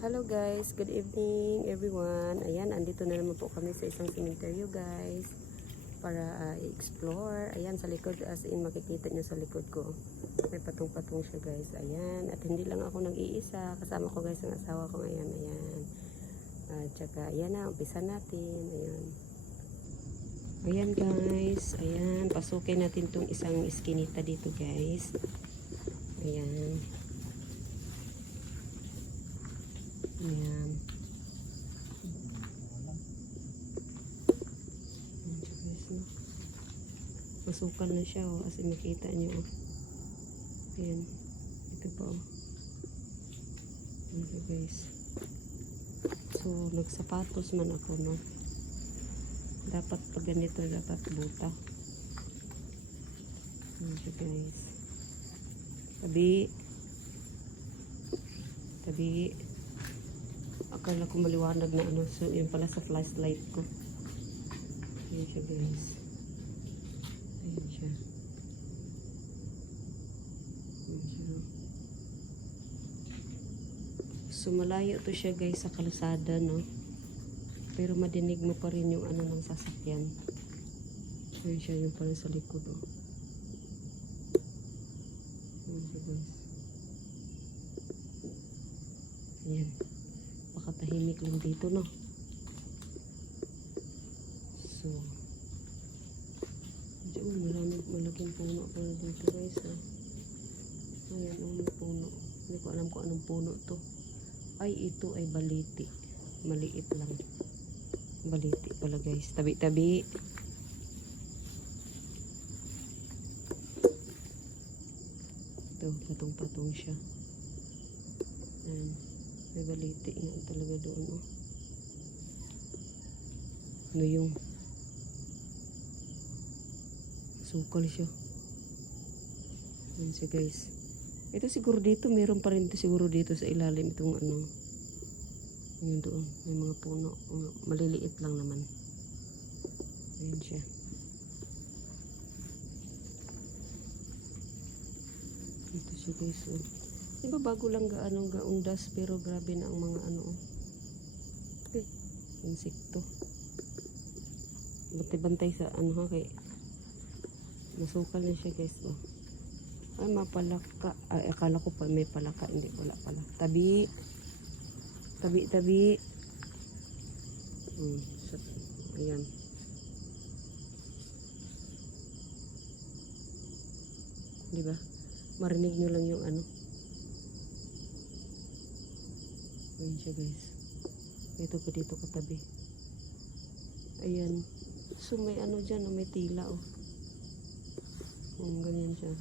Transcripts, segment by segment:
Hello guys, good evening everyone. Ayan, andito na naman po kami sa isang cemetery guys para i-explore. Ayan, sa likod, as in makikita nyo sa likod ko. May patong-patong siya guys. Ayan, at hindi lang ako nag-iisa. Kasama ko guys ang asawa ko ngayon. Ayan. At saka, ayan na, umpisa natin. Ayan. Ayan guys. Ayan, pasukin natin tong isang iskinita dito guys. Ayan. Ayan. Masukal na siya oh, as in makita nyo oh. Ayan. Ito po oh. Ayan guys. So nagsapatos man ako no. Dapat pag ganito dapat buta. Ayan guys. Tabi. Akala ko maliwanag na ano. So, yun pala sa flashlight ko. Ayan siya, guys. Ayan siya. Ayan siya. So, malayo to siya, guys, sa kalsada, no? Pero madinig mo pa rin yung ano ng sasakyan. Ayan siya, yung pala sa likod, oh. Ayan siya, guys. Ayan. Pakatahimik lang dito, no? So, maraming malaking puno pala dito, guys, ha? Ayan, may puno. Hindi ko alam kung anong puno to. Ay, ito ay baliti. Maliit lang. Baliti pala, guys. Tabi-tabi. Ito, patong-patong siya. Ayan. May baliti nga talaga doon, oh. Ano yung sukal siya. Ayan siya, guys. Ito siguro dito, meron pa rin siguro dito sa ilalim itong ano. Ayan doon. May mga puno. Maliliit lang naman. Ayan siya. Ito siya, guys, oh. Diba bago lang gaundas pero grabe na ang mga ano oh. Okay. Insekto. Bantay-bantay sa ano ha kay masukal na siya guys oh. Ay mapalaka. Ay akala ko pa may palaka, hindi wala pala. Tabi. Ayan. Diba? Marinig nyo lang yung ano. Ayan siya guys. Ito pa dito katabi. Ayan. So may ano dyan, may tila oh. Ganyan siya.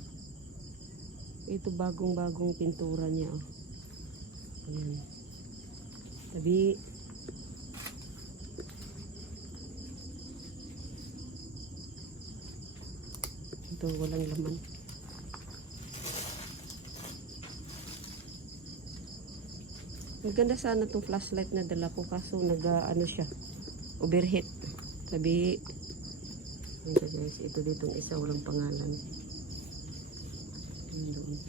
Ito bagong pintura niya oh. Ayan. Tabi. Ito walang laman. Maganda sana itong flashlight na dala ko kaso ano siya, overheat. Sabi, ito guys, ito ditong isa walang pangalan. Doon.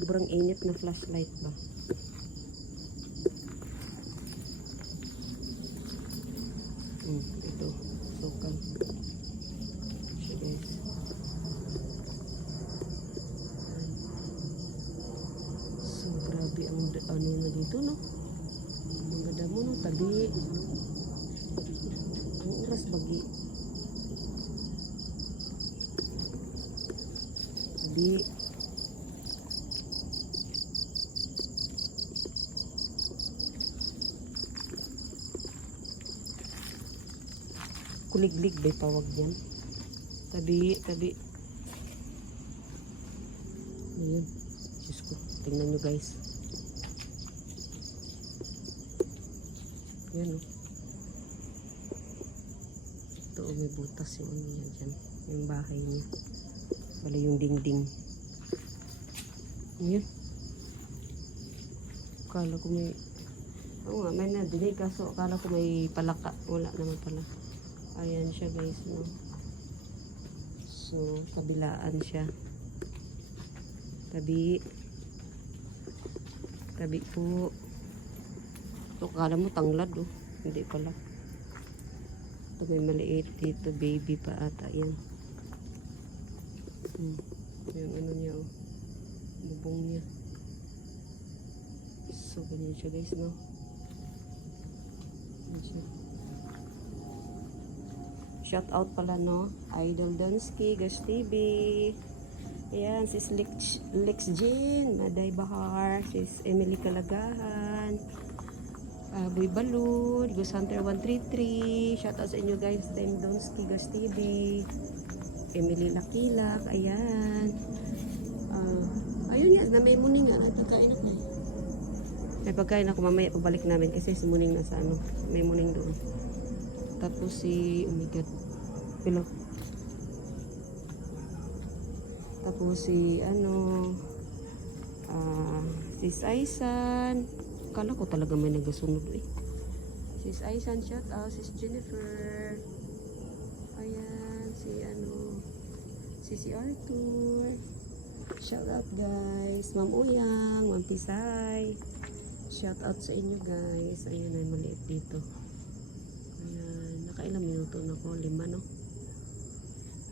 Sobrang init na flashlight ba? Ito, sukal. Siya guys. Grabe ang ano na dito no. Ang ganda mo no, tabi. Ang oras bagi. Tabi. Kuliglig ba tawag yan? Tabi. Ayan. Diyos ko, tingnan nyo guys. Yan o. Ito o, may butas yung ano niya dyan. Yung bahay niya. Wala yung dingding. Yan. Akala ko may... Oo nga, may nadinig kaso akala ko may palaka. Wala naman pala. Ayan siya guys. No? So, kabilaan siya. Tabi. Tabi po. Ito, kala mo tanglad oh. Hindi pala. Ito may maliit dito. Baby pa ata yan. Yung ano niya oh. Bubong niya. So, ganyan siya guys, no? Ganyan siya. Shout out pala, no? Idol Donsky, Gosh TV. Ayan, sis Lex Jean, Naday Bahar, sis Emily Kalagahan, Boy Balud, Gus Hunter 133. Shout out sa inyo guys, Dame Donsky, Gosh TV. Emily Lakilak, ayan. Ayun yan, na may muning nga, nagpagkain ako eh. May pagkain ako mamaya, pabalik namin kasi si muning nasa ano, may muning doon. Tapos si, oh my god, hello. Tapos si ano, sis Aisan. Kala ko talaga may nagasunod eh. Sis Aisan, shout out. Sis Jennifer. Ayan, si ano, si Arthur. Shout out guys. Ma'am Uyang, Ma'am Pisay. Shout out sa inyo guys. Ayan ay maliit dito. Ayan, nakailang minuto na ko, 5 no.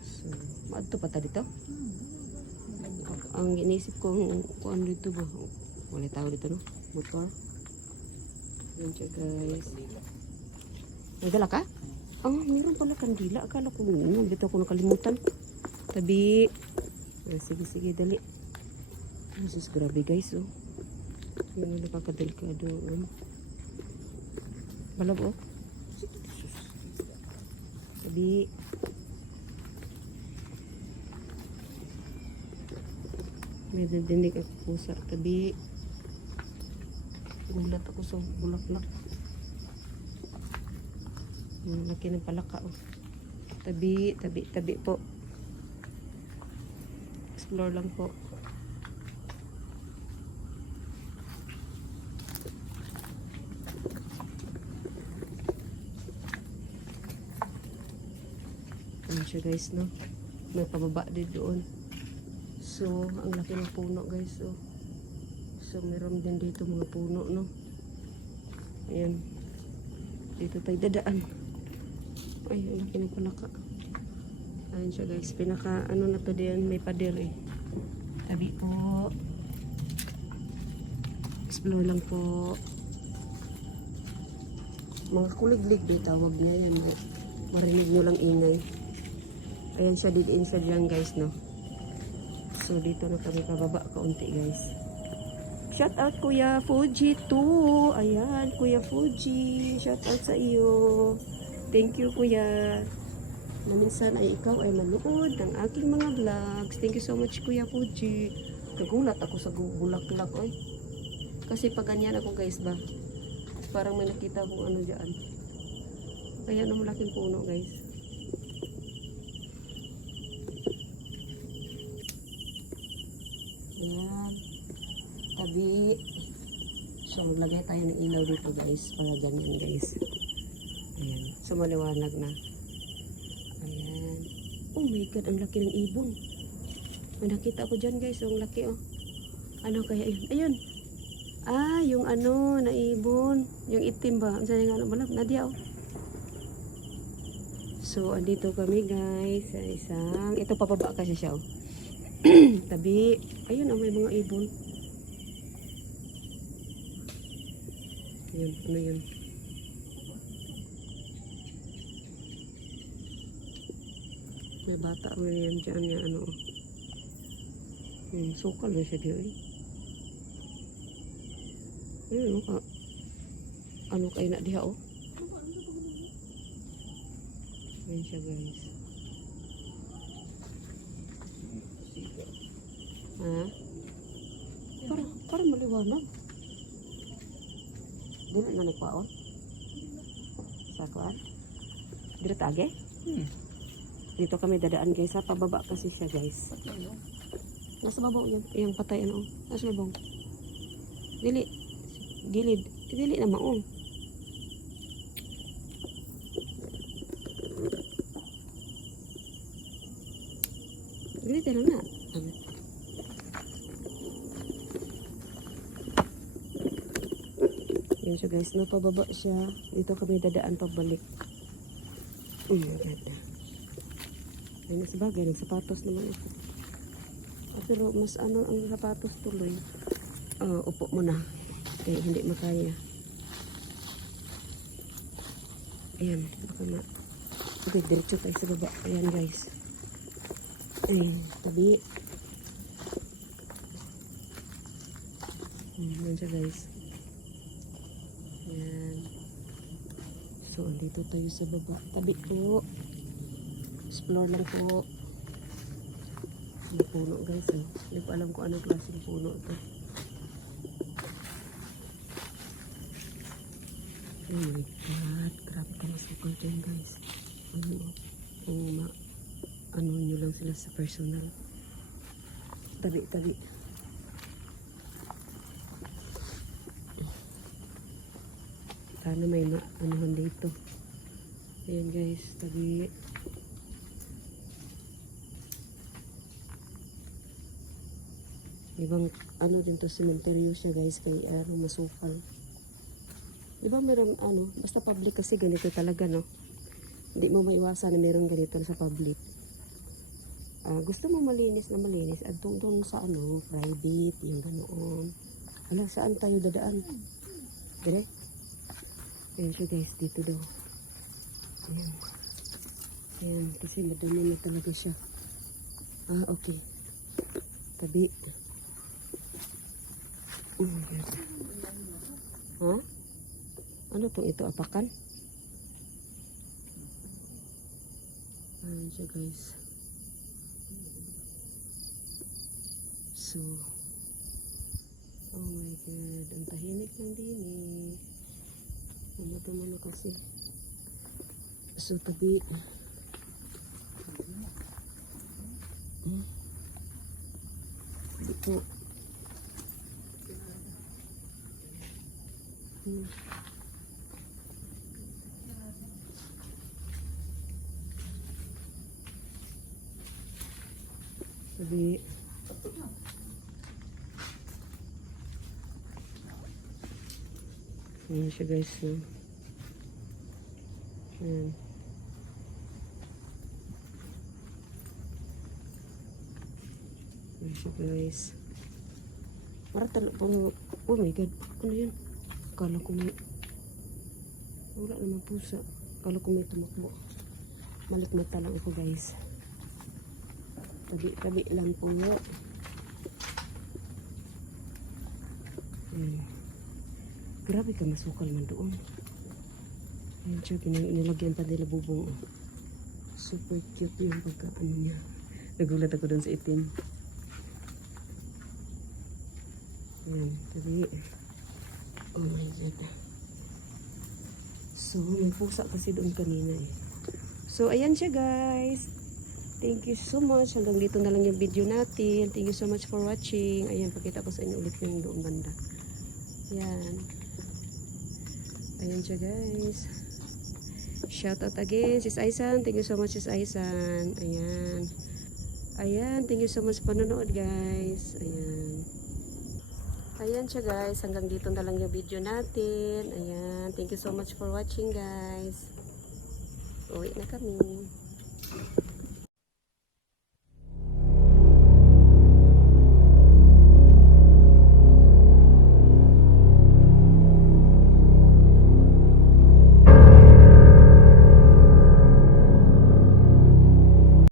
So, maadto pa ta dito? Ang inisip ko kung ano dito ba? Wala tao dito no? Motor. Yan siya guys. May dala ka? Meron pala kandila. Akala ko dito ako nakalimutan. Tabi. Sige, dali. Sus, grabe guys oh. Yan ang nakakadelikado. Balab oh. Tabi. May nadinig ako pusa. Tabi. Gulat ako sa bulaklak. Ang laki ng palaka oh. Tabi po. Explore lang po. Ayan siya guys no. May pababa din doon. So, ang laki ng puno guys oh. So, meron din dito mga puno no. Ayan. Dito tayo dadaan. Ay, ang laki ng palaka. Ayan siya guys. Pinaka ano na to diyan, may pader eh. Tabi po. Explore lang po. Mga kuliglig din tawag niya yan. Marinig nyo lang ingay. Ayan siya, didiin siya dyan guys no. So dito na kami pababa kaunti guys. Shout out Kuya Fuji 2. Ayan, Kuya Fuji. Shout out sa iyo. Thank you Kuya. Na minsan ay ikaw ay manood ng aking mga vlogs. Thank you so much Kuya Fuji. Nagulat ako sa bulaklak oy. Kasi pag ganyan ako guys ba. Parang may nakita akong ano dyan. Kaya na malaking puno guys. Ayan. Tabi. So maglagay tayo ng ilaw dito guys. Para ganyan guys. Ayan. So maliwanag na. Ayan. Oh my god. Ang laki ng ibon. May nakita ko dyan guys. Ang laki oh. Ano kaya yun? Ayun. Yung ano, na ibon. Yung itim ba? Ang saan yung ano balap? Nadia oh. So, andito kami guys. Sa isang, ito papaba kasi siya oh. Tabi. Ayun oh, may mga ibon. Ayun, ano yun? May bata mo yan dyan niya ano oh. Sukal na siya diyo eh. Ayun oh, ano kayo na diha oh. Ayun siya guys. Para maliwanag. Dili na nagpaon. Sakwan. Dito tage? Dito kami dadaan guys ha. Pababa kasi siya guys. Nasa babaw yun. Yung patay ano. Nasa babaw. Dili. Gilid. Dili na maong. Gilid na na. Yan siya guys, no, pababa siya. Dito kami dadaan pabalik. Ganda. Ay, nasa bagay, nagsapatos naman ito. Pero mas ano ang sapatos tuloy. Upo mo na. Kaya hindi makaya. Ayan, baka ma... Okay, diretso tayo sa baba. Ayan guys. Ayan, tabi. Ayan siya guys. Ayan. So, andito tayo sa baba. Tabi po. Explore lang po. May puno guys eh. Hindi ko alam kung anong klaseng puno ito. Oh my god. Grabe ka masukal dyan guys. Ano nyo lang sila sa personal. Tabi, tabi. Sana may anuhan dito. Ayan guys, tabi. Ibang ano din to, cemetery siya guys, kay masukal. Diba meron basta public kasi ganito talaga no. Hindi mo maiwasan na meron ganito sa public. Gusto mo malinis na malinis, at doon sa private, yung ganoon. Hala, saan tayo dadaan? Dire? Ayan siya guys, dito daw. Ayan. Ayan, kasi madami na talaga siya. Okay. Tabi. Oh my God. Ha? Ano tong ito? Apakan? Ayan siya guys. So, oh my God. Ang tahimik lang din eh. Umadama na kasi. So, tabi. Dito. Tabi. Ayan siya guys. Ayan. Ayan siya guys. Marata na pang... Oh my God. Ano yan? Akala ko may... Wala naman pusa. Akala ko may tumakbo. Malikmata lang ako guys. Tabi-tabi lang po. Grabe ka, masukal man doon. Ayan siya, nilagyan pa nila bubong. Super cute yung pagka-ano niya. Nagulat ako doon sa itim. Ayan, tabi. Oh my God. So, may pusa kasi doon kanina eh. So, ayan siya guys. Thank you so much. Hanggang dito na lang yung video natin. Thank you so much for watching. Ayan, pakita ko sa inyo ulit yung doong banda. Ayan. Ayan siya guys. Shout out again, Sis Aisan. Thank you so much, Sis Aisan. Ayan. Ayan, thank you so much panonood guys. Ayan. Ayan siya guys. Hanggang dito na lang yung video natin. Ayan. Thank you so much for watching guys. Uwi na kami.